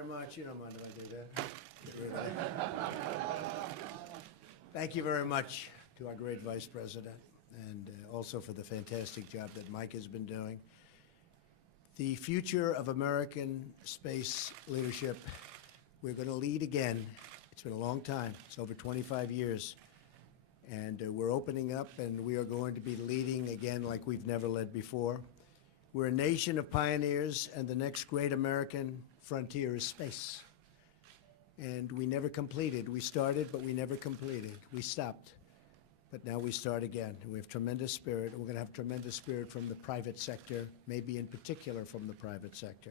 very much. You don't mind if I do that. Thank you very much to our great Vice President, and also for the fantastic job that Mike has been doing. The future of American space leadership, we're going to lead again. It's been a long time. It's over 25 years. And we're opening up, and we are going to be leading again like we've never led before. We're a nation of pioneers, and the next great American frontier is space. And we never completed. We started, but we never completed. We stopped. But now we start again. And we have tremendous spirit. We're going to have tremendous spirit from the private sector, maybe in particular from the private sector.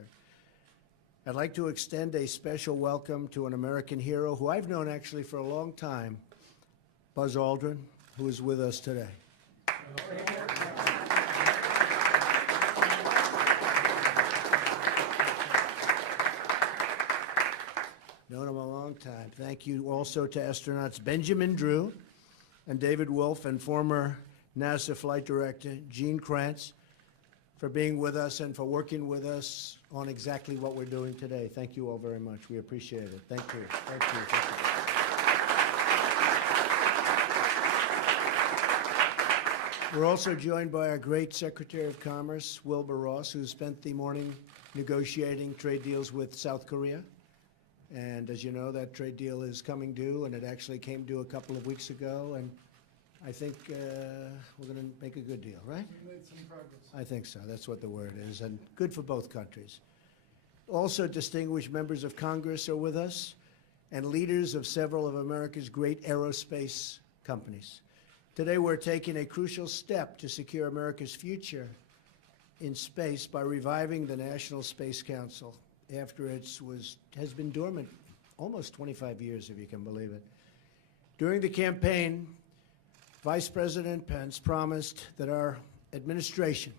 I'd like to extend a special welcome to an American hero who I've known actually for a long time, Buzz Aldrin, who is with us today. Known him a long time. Thank you also to astronauts Benjamin Drew and David Wolf and former NASA flight director Gene Kranz for being with us and for working with us on exactly what we're doing today. Thank you all very much. We appreciate it. Thank you. Thank you. Thank you. We're also joined by our great Secretary of Commerce, Wilbur Ross, who spent the morning negotiating trade deals with South Korea. And as you know, that trade deal is coming due, and it actually came due a couple of weeks ago. And I think we're going to make a good deal, right? We made some progress. I think so. That's what the word is, and good for both countries. Also, distinguished members of Congress are with us, and leaders of several of America's great aerospace companies. Today, we're taking a crucial step to secure America's future in space by reviving the National Space Council after it has been dormant almost 25 years, if you can believe it. During the campaign, Vice President Pence promised that our administration,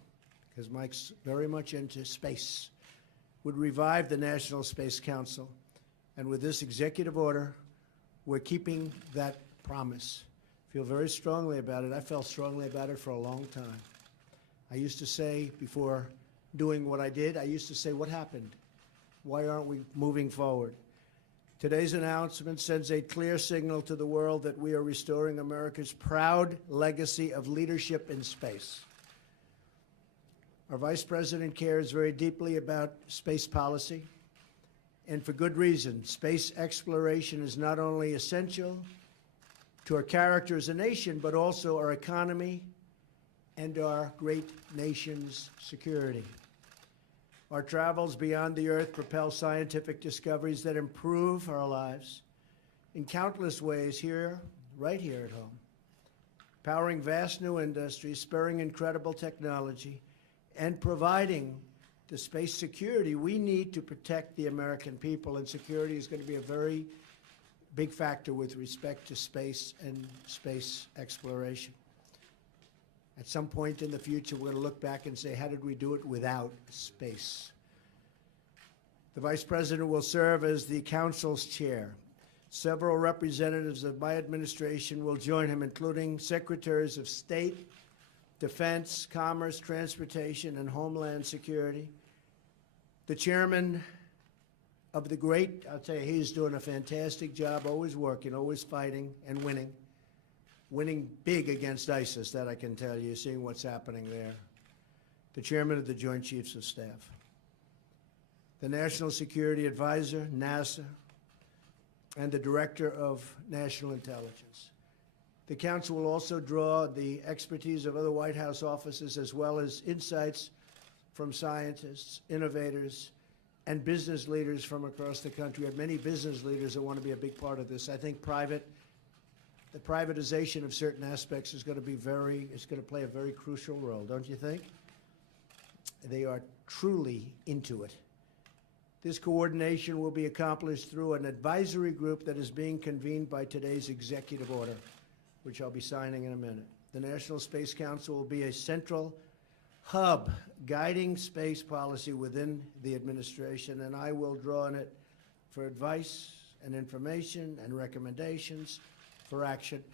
because Mike's very much into space, would revive the National Space Council. And with this executive order, we're keeping that promise. Feel very strongly about it. I felt strongly about it for a long time. I used to say, before doing what I did, I used to say, what happened? Why aren't we moving forward? Today's announcement sends a clear signal to the world that we are restoring America's proud legacy of leadership in space. Our Vice President cares very deeply about space policy, and for good reason. Space exploration is not only essential to our character as a nation, but also our economy and our great nation's security. Our travels beyond the Earth propel scientific discoveries that improve our lives in countless ways here, right here at home, powering vast new industries, spurring incredible technology, and providing the space security we need to protect the American people. And security is going to be a very big factor with respect to space and space exploration. At some point in the future, we're going to look back and say, how did we do it without space? The Vice President will serve as the Council's chair. Several representatives of my administration will join him, including Secretaries of State, Defense, Commerce, Transportation, and Homeland Security. The Chairman of the great, I'll tell you, he's doing a fantastic job, always working, always fighting and winning. Winning big against ISIS, that I can tell you, seeing what's happening there. The Chairman of the Joint Chiefs of Staff. The National Security Advisor, NASA, and the Director of National Intelligence. The Council will also draw the expertise of other White House offices as well as insights from scientists, innovators, and business leaders from across the country. We have many business leaders that want to be a big part of this. I think the privatization of certain aspects is going to play a very crucial role, don't you think? They are truly into it. This coordination will be accomplished through an advisory group that is being convened by today's executive order, which I'll be signing in a minute. The National Space Council will be a central hub guiding space policy within the administration, and I will draw on it for advice and information and recommendations for action.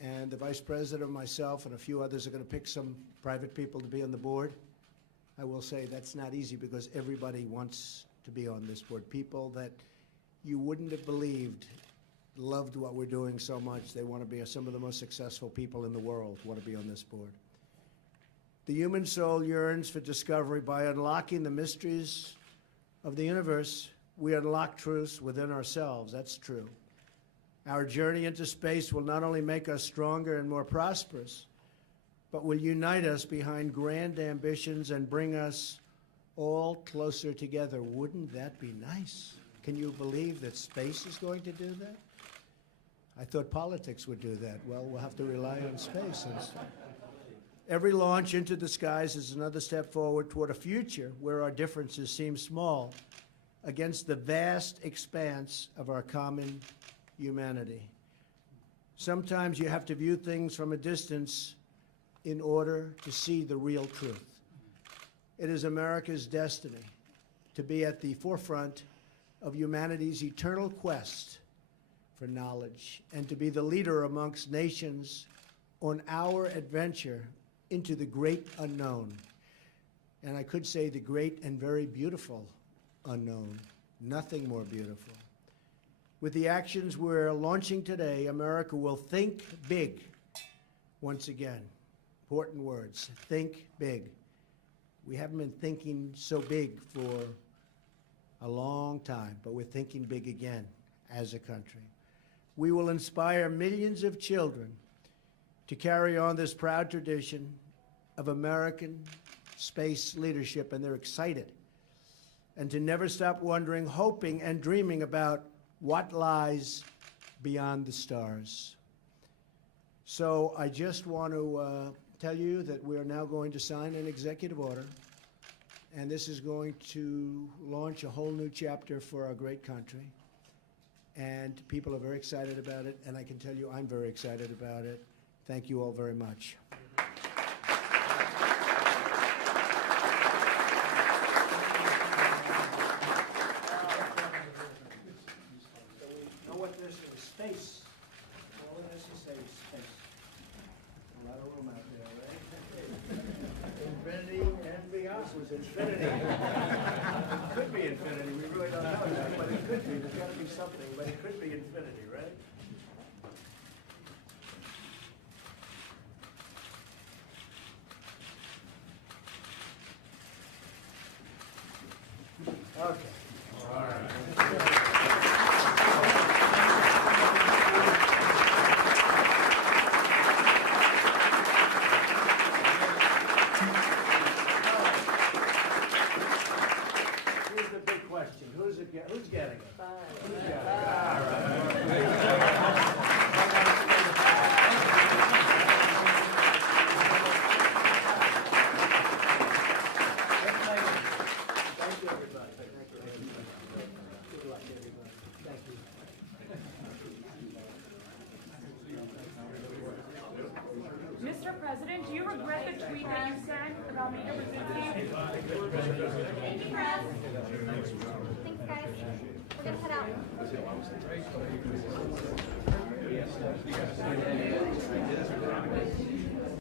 And the Vice President, myself, and a few others are going to pick some private people to be on the board. I will say that's not easy because everybody wants to be on this board. People that you wouldn't have believed loved what we're doing so much. They want to be some of the most successful people in the world want to be on this board. The human soul yearns for discovery. By unlocking the mysteries of the universe, we unlock truths within ourselves. That's true. Our journey into space will not only make us stronger and more prosperous, but will unite us behind grand ambitions and bring us all closer together. Wouldn't that be nice? Can you believe that space is going to do that? I thought politics would do that. Well, we'll have to rely on space instead. Every launch into the skies is another step forward toward a future where our differences seem small against the vast expanse of our common humanity. Sometimes you have to view things from a distance in order to see the real truth. It is America's destiny to be at the forefront of humanity's eternal quest for knowledge and to be the leader amongst nations on our adventure into the great unknown. And I could say the great and very beautiful unknown. Nothing more beautiful. With the actions we're launching today, America will think big once again. Important words. Think big. We haven't been thinking so big for a long time, but we're thinking big again as a country. We will inspire millions of children to carry on this proud tradition of American space leadership, and they're excited, and to never stop wondering, hoping, and dreaming about what lies beyond the stars. So I just want to tell you that we are now going to sign an executive order, and this is going to launch a whole new chapter for our great country. And people are very excited about it, and I can tell you I'm very excited about it. Thank you all very much. So we know what this is, space. All of this is space. A lot of room out there, right? Infinity and beyond. This was infinity. It could be infinity. We really don't know that, but it could be. There's got to be something, but it could be infinity, right? Okay. All right. Here's the big question. Who's getting it? Who's getting it? All right. Thank you, everybody. Good luck, everybody. Thank you. Mr. President, do you regret the tweet that you sent about me to Thank you, Press. Thanks, guys. We're going to head out.